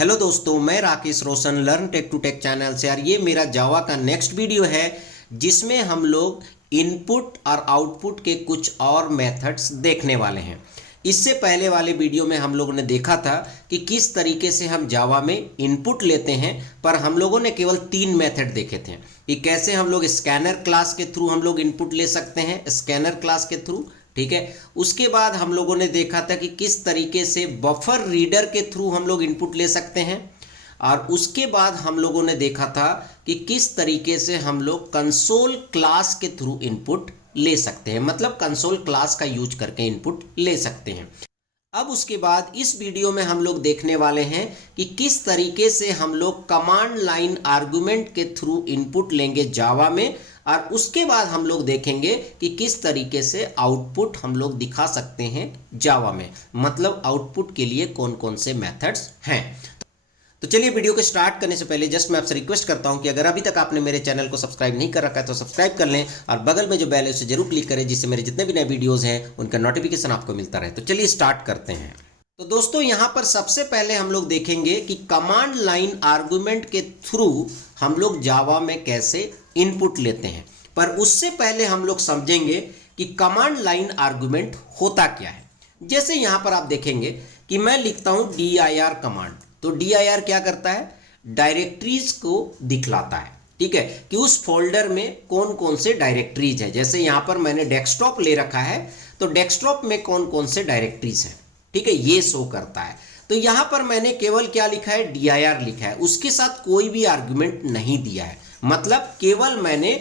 Hello दोस्तों, मैं Rakesh Roshan learn tech to tech channel से। यार ये मेरा जावा का नेक्स्ट वीडियो है जिसमें हम लोग इनपुट और आउटपुट के कुछ और मेथड्स देखने वाले हैं। इससे पहले वाले वीडियो में हम लोगों ने देखा था कि किस तरीके से हम जावा में इनपुट लेते हैं, पर हम लोगों ने केवल 3 मेथड देखे थे कि कैसे हम लोग स्कैनर क्लास के थ्रू हम लोग इनपुट ले सकते हैं, स्कैनर क्लास के थ्रू। ठीक है, उसके बाद हम लोगों ने देखा था कि किस तरीके से बफर रीडर के थ्रू हम लोग इनपुट ले सकते हैं, और उसके बाद हम लोगों ने देखा था कि किस तरीके से हम लोग कंसोल क्लास के थ्रू इनपुट ले सकते हैं, मतलब कंसोल क्लास का यूज करके इनपुट ले सकते हैं। अब उसके बाद इस वीडियो में हम लोग देखने वाले हैं कि किस तरीके से हम लोग कमांड लाइन आर्गुमेंट के थ्रू इनपुट लेंगे जावा में, और उसके बाद हम लोग देखेंगे कि किस तरीके से आउटपुट हम लोग दिखा सकते हैं जावा में, मतलब आउटपुट के लिए कौन कौन से मेथड्स हैं। तो चलिए वीडियो को स्टार्ट करने से पहले जस्ट मैं आपसे रिक्वेस्ट करता हूं कि अगर अभी तक आपने मेरे चैनल को सब्सक्राइब नहीं कर रखा है तो सब्सक्राइब कर लें, और बगल में जो बेल है उसे जरूर क्लिक करें जिससे मेरे जितने भी नए वीडियोस हैं उनका नोटिफिकेशन आपको मिलता रहे। तो चलिए स्टार्ट करते हैं। तो दोस्तों यहाँ पर सबसे पहले हम लोग देखेंगे कि कमांड लाइन आर्गुमेंट के थ्रू हम लोग जावा में कैसे इनपुट लेते हैं। पर उससे पहले हम लोग समझेंगे कि कमांड लाइन आर्गुमेंट होता क्या है। जैसे यहाँ पर आप देखेंगे कि मैं लिखता हूँ dir कमांड, तो dir क्या करता है, डायरेक्टरीज को दिखलाता है। ठीक है, कि उस फोल्डर में कौन कौन से डायरेक्टरीज है। जैसे यहाँ पर मैंने डेस्कटॉप ले रखा है, तो डेस्कटॉप में कौन कौन से डायरेक्टरीज है, ठीक है, ये शो करता है। तो यहाँ पर मैंने केवल क्या लिखा है, dir लिखा है, उसके साथ कोई भी आर्गुमेंट नहीं दिया है, मतलब केवल मैंने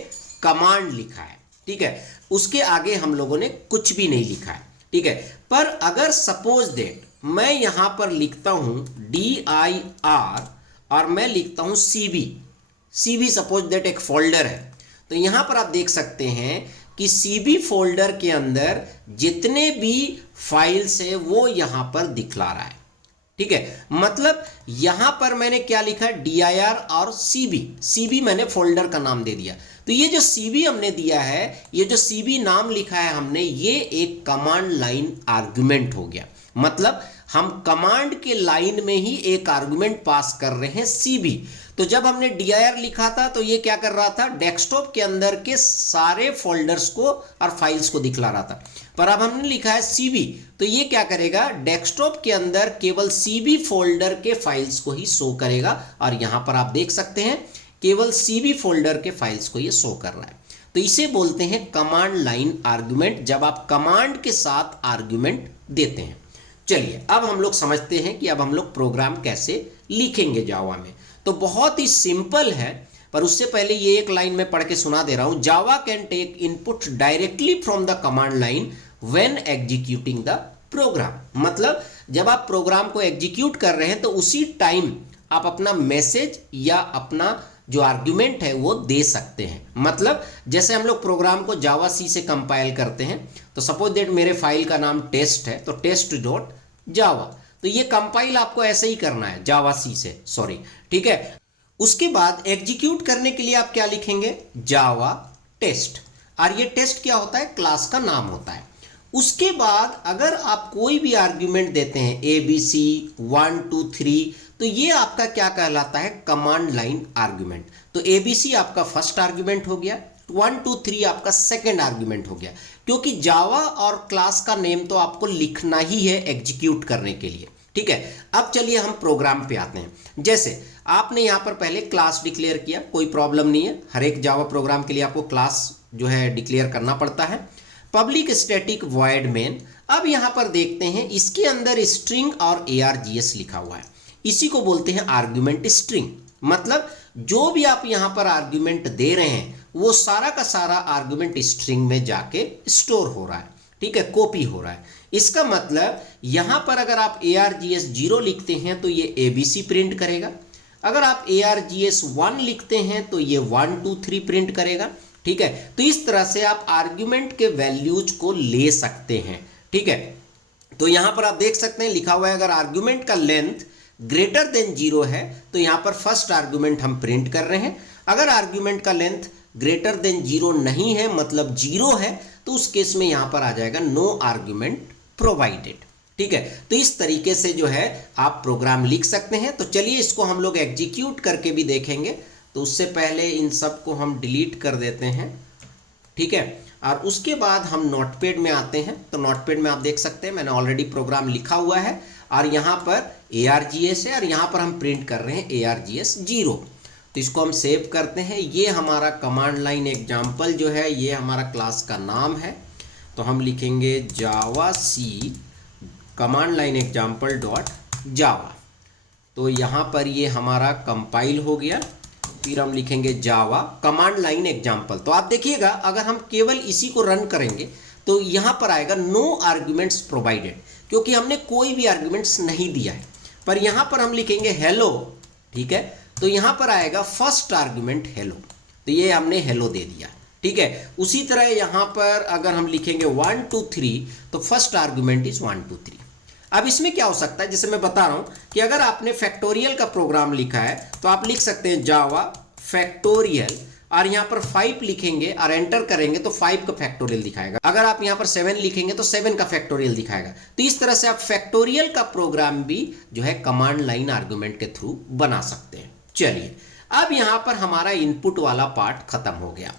कमांड लिखा है। ठीक है, उसके आगे हम लोगों ने कुछ भी नहीं लिखा है। ठीक है, पर अगर सपोज दैट मैं यहां पर लिखता हूं dir और मैं लिखता हूं cb सपोज दैट एक फोल्डर है, तो यहां पर आप देख सकते हैं कि cb फोल्डर के अंदर जितने भी फाइल्स है वो यहां पर दिखला रहा है। ठीक है, मतलब यहां पर मैंने क्या लिखा, dir और cb मैंने फोल्डर का नाम दे दिया। तो ये जो cb हमने दिया है, ये जो cb नाम लिखा है हमने, ये एक कमांड लाइन आर्गुमेंट हो गया। मतलब हम कमांड के लाइन में ही एक आर्गुमेंट पास कर रहे हैं cb। तो जब हमने dir लिखा था तो ये क्या कर रहा था, डेस्कटॉप के अंदर के सारे फोल्डर्स को और फाइल्स को दिखला रहा था। पर अब हमने लिखा है cb, तो ये क्या करेगा, डेस्कटॉप के अंदर केवल cb फोल्डर के फाइल्स को ही शो करेगा। और यहां पर आप देख सकते हैं केवल cb फोल्डर के फाइल्स को ये शो कर रहा है। तो इसे बोलते हैं कमांड लाइन आर्गुमेंट, जब आप कमांड के साथ आर्गुमेंट देते हैं। चलिए अब हम लोग समझते हैं कि अब हम लोग प्रोग्राम कैसे लिखेंगे जावा में। तो बहुत ही सिंपल है, पर उससे पहले ये एक लाइन में पढ़ के सुना दे रहा हूं। Java can take input directly from the command line when executing the program. मतलब जब आप प्रोग्राम को एग्जीक्यूट कर रहे हैं तो उसी टाइम आप अपना मैसेज या अपना जो आर्ग्यूमेंट है वो दे सकते हैं। मतलब जैसे हम लोग प्रोग्राम को जावा सी से कंपाइल करते हैं, तो सपोज दैट मेरे फाइल का नाम टेस्ट है, तो test.java, तो ये कंपाइल आपको ऐसे ही करना है जावा सी से, सॉरी। ठीक है, उसके बाद एग्जीक्यूट करने के लिए आप क्या लिखेंगे, जावा टेस्ट, और ये टेस्ट क्या होता है, क्लास का नाम होता है। उसके बाद अगर आप कोई भी आर्ग्यूमेंट देते हैं abc 1 2 3, तो ये आपका क्या कहलाता है, कमांड लाइन आर्ग्यूमेंट। तो abc आपका फर्स्ट आर्ग्यूमेंट हो गया, 1 2 3 आपका सेकंड आर्ग्यूमेंट हो गया, क्योंकि जावा और क्लास का नेम तो आपको लिखना ही है एग्जीक्यूट करने के लिए। ठीक है, अब चलिए हम प्रोग्राम पे आते हैं। जैसे आपने यहां पर पहले क्लास डिक्लेयर किया, कोई प्रॉब्लम नहीं है, हर एक जावा प्रोग्राम के लिए आपको क्लास जो है डिक्लेयर करना पड़ता है। पब्लिक स्टैटिक वॉइड मेन, अब यहां पर देखते हैं इसके अंदर स्ट्रिंग और args लिखा हुआ है, इसी को बोलते हैं आर्ग्यूमेंट स्ट्रिंग। मतलब जो भी आप यहां पर आर्ग्यूमेंट दे रहे हैं वो सारा का सारा आर्ग्यूमेंट स्ट्रिंग में जाके स्टोर हो रहा है। ठीक है, कॉपी हो रहा है। इसका मतलब यहां पर अगर आप args 0 लिखते हैं तो ये abc प्रिंट करेगा, अगर आप args 1 लिखते हैं तो ये 1 2 3 प्रिंट करेगा। ठीक है, तो इस तरह से आप आर्ग्यूमेंट के वैल्यूज को ले सकते हैं। ठीक है, तो यहां पर आप देख सकते हैं लिखा हुआ है अगर आर्ग्यूमेंट का लेंथ ग्रेटर देन 0 है तो यहां पर फर्स्ट आर्ग्यूमेंट हम प्रिंट कर रहे हैं। अगर आर्ग्यूमेंट का लेंथ ग्रेटर देन 0 नहीं है, मतलब 0 है, तो उस केस में यहां पर आ जाएगा नो आर्ग्यूमेंट प्रोवाइडेड। ठीक है। तो इस तरीके से जो है आप प्रोग्राम लिख सकते हैं। तो चलिए इसको हम लोग एग्जीक्यूट करके भी देखेंगे। तो उससे पहले इन सब को हम डिलीट कर देते हैं, ठीक है। और उसके बाद हम नोटपैड में आते हैं। तो नोटपैड में आप देख सकते हैं मैंने ऑलरेडी प्रोग्राम लिखा हुआ है और यहाँ पर ARGS है और यहाँ पर हम प्रिंट कर रहे हैं ARGS 0। तो इसको हम सेव करते हैं। ये हमारा कमांड लाइन एग्जाम्पल जो है ये हमारा क्लास का नाम है। तो हम लिखेंगे javac command line example dot java. तो यहाँ पर ये हमारा कंपाइल हो गया। फिर हम लिखेंगे जावा कमांड लाइन एग्जाम्पल। तो आप देखिएगा अगर हम केवल इसी को रन करेंगे तो यहाँ पर आएगा नो आर्ग्यूमेंट्स प्रोवाइडेड, क्योंकि हमने कोई भी आर्ग्यूमेंट्स नहीं दिया है। पर यहाँ पर हम लिखेंगे हेलो, ठीक है। तो यहाँ पर आएगा फर्स्ट आर्ग्यूमेंट हेलो, तो ये हमने हेलो दे दिया, ठीक है। उसी तरह यहाँ पर अगर हम लिखेंगे 1 2 3 तो फर्स्ट आर्ग्यूमेंट इज 1 2 3। अब इसमें क्या हो सकता है, जैसे मैं बता रहा हूं कि अगर आपने फैक्टोरियल का प्रोग्राम लिखा है तो आप लिख सकते हैं जावा फैक्टोरियल और यहां पर 5 लिखेंगे और एंटर करेंगे तो 5 का फैक्टोरियल दिखाएगा। अगर आप यहां पर 7 लिखेंगे तो 7 का फैक्टोरियल दिखाएगा। तो इस तरह से आप फैक्टोरियल का प्रोग्राम भी जो है कमांड लाइन आर्गुमेंट के थ्रू बना सकते हैं। चलिए अब यहां पर हमारा इनपुट वाला पार्ट खत्म हो गया,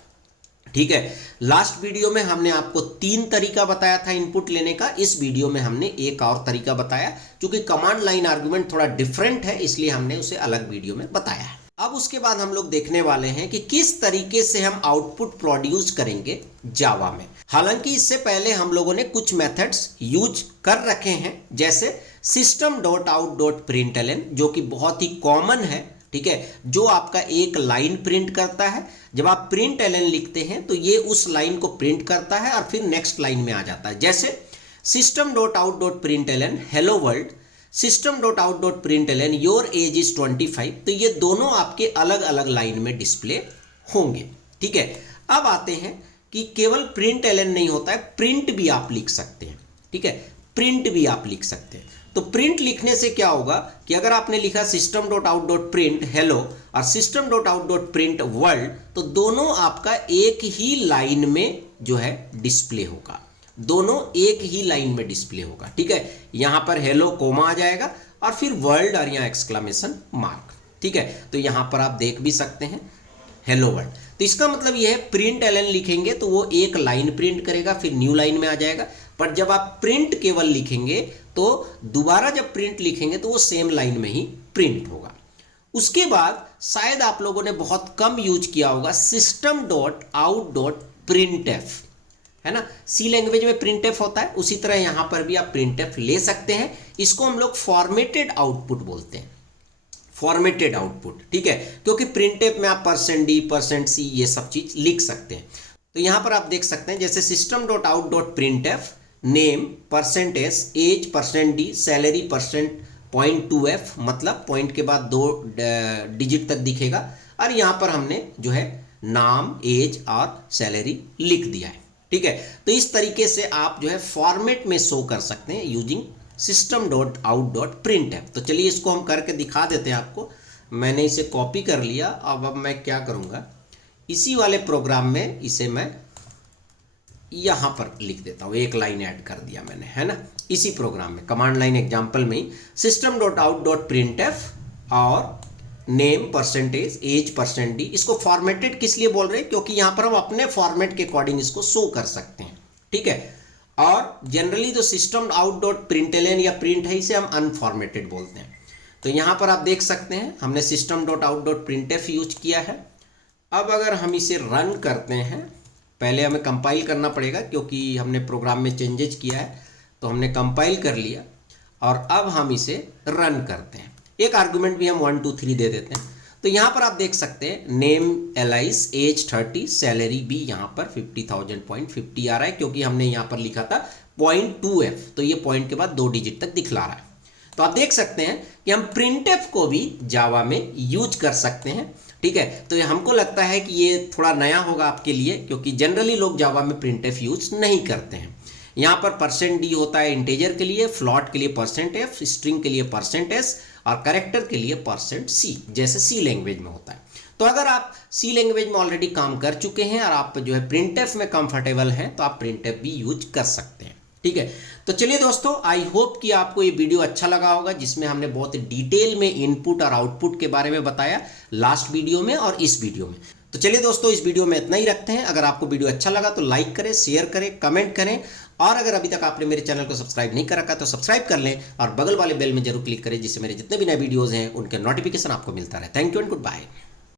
ठीक है। लास्ट वीडियो में हमने आपको 3 तरीका बताया था इनपुट लेने का। इस वीडियो में हमने एक और तरीका बताया, क्योंकि कमांड लाइन आर्गुमेंट थोड़ा डिफरेंट है इसलिए हमने उसे अलग वीडियो में बताया है। अब उसके बाद हम लोग देखने वाले हैं कि किस तरीके से हम आउटपुट प्रोड्यूस करेंगे जावा में। हालांकि इससे पहले हम लोगों ने कुछ मेथड्स यूज कर रखे हैं, जैसे system.out.println जो कि बहुत ही कॉमन है, ठीक है, जो आपका एक लाइन प्रिंट करता है। जब आप println लिखते हैं तो ये उस लाइन को प्रिंट करता है और फिर नेक्स्ट लाइन में आ जाता है। जैसे system.out.println hello world, system.out.println your age is 25। तो ये दोनों आपके अलग अलग लाइन में डिस्प्ले होंगे, ठीक है। अब आते हैं कि केवल println नहीं होता है, प्रिंट भी आप लिख सकते हैं, ठीक है, प्रिंट भी आप लिख सकते हैं। तो प्रिंट लिखने से क्या होगा कि अगर आपने लिखा system.out.print हेलो और system.out.print वर्ल्ड तो दोनों आपका एक ही लाइन में जो है डिस्प्ले होगा, दोनों एक ही लाइन में डिस्प्ले होगा, ठीक है। यहां पर हेलो कोमा आ जाएगा और फिर वर्ल्ड और यहां एक्सक्लेमेशन मार्क, ठीक है। तो यहां पर आप देख भी सकते हैं हेलो वर्ल्ड। तो इसका मतलब यह है println लिखेंगे तो वो एक लाइन प्रिंट करेगा, फिर न्यू लाइन में आ जाएगा। पर जब आप प्रिंट केवल लिखेंगे तो दोबारा जब प्रिंट लिखेंगे तो वो सेम लाइन में ही प्रिंट होगा। उसके बाद शायद आप लोगों ने बहुत कम यूज किया होगा system.out.printf, है ना। सी लैंग्वेज में printf होता है, उसी तरह यहां पर भी आप printf ले सकते हैं। इसको हम लोग फॉर्मेटेड आउटपुट बोलते हैं, फॉर्मेटेड आउटपुट, ठीक है, क्योंकि printf में आप %d %c ये सब चीज लिख सकते हैं। तो यहां पर आप देख सकते हैं जैसे system.out.printf name %s age %d salary %.2f, मतलब पॉइंट के बाद 2 डिजिट तक दिखेगा। और यहां पर हमने जो है नाम, एज और सैलरी लिख दिया है, ठीक है। तो इस तरीके से आप जो है फॉर्मेट में शो कर सकते हैं यूजिंग system.out.printf। तो चलिए इसको हम करके दिखा देते हैं आपको। मैंने इसे कॉपी कर लिया। अब मैं क्या करूंगा, इसी वाले प्रोग्राम में इसे मैं यहां पर लिख देता हूं, एक लाइन ऐड कर दिया मैंने, है ना। इसी प्रोग्राम में कमांड लाइन एग्जांपल में ही system.out.printf और नेम %, एज %d। इसको फॉर्मेटेड किस लिए बोल रहे हैं, क्योंकि यहां पर हम अपने फॉर्मेट के अकॉर्डिंग इसको शो कर सकते हैं, ठीक है। और जनरली जो system.out.println या प्रिंट है इसे हम अनफॉर्मेटेड बोलते हैं। तो यहां पर आप देख सकते हैं हमने system.out.printf यूज किया है। अब अगर हम इसे रन करते हैं, पहले हमें कंपाइल करना पड़ेगा क्योंकि हमने प्रोग्राम में चेंजेस किया है। तो हमने कंपाइल कर लिया और अब हम इसे रन करते हैं। एक आर्गुमेंट भी हम 1 2 3 दे देते हैं। तो यहाँ पर आप देख सकते हैं नेम एलाइस, एज 30, सैलरी भी यहाँ पर 50,000.50 आ रहा है, क्योंकि हमने यहाँ पर लिखा था .2f, तो ये पॉइंट के बाद 2 डिजिट तक दिखला रहा है। तो आप देख सकते हैं कि हम printf को भी जावा में यूज कर सकते हैं, ठीक है। तो ये हमको लगता है कि ये थोड़ा नया होगा आपके लिए, क्योंकि जनरली लोग जावा में printf यूज नहीं करते हैं। यहाँ पर %d होता है इंटीजर के लिए, फ्लॉट के लिए %f, स्ट्रिंग के लिए %s और कैरेक्टर के लिए %c, जैसे सी लैंग्वेज में होता है। तो अगर आप सी लैंग्वेज में ऑलरेडी काम कर चुके हैं और आप जो है printf में कंफर्टेबल हैं तो आप printf भी यूज कर सकते हैं, ठीक है। तो चलिए दोस्तों, आई होप कि आपको ये वीडियो अच्छा लगा होगा, जिसमें हमने बहुत डिटेल में इनपुट और आउटपुट के बारे में बताया लास्ट वीडियो में और इस वीडियो में। तो चलिए दोस्तों, इस वीडियो में इतना ही रखते हैं। अगर आपको वीडियो अच्छा लगा तो लाइक करें, शेयर करें, कमेंट करें, और अगर अभी तक आपने मेरे चैनल को सब्सक्राइब नहीं कर रखा तो सब्सक्राइब कर लें और बगल वाले बेल में जरूर क्लिक करें, जिससे मेरे जितने भी नए वीडियोज़ हैं उनके नोटिफिकेशन आपको मिलता रहे। Thank you and good bye.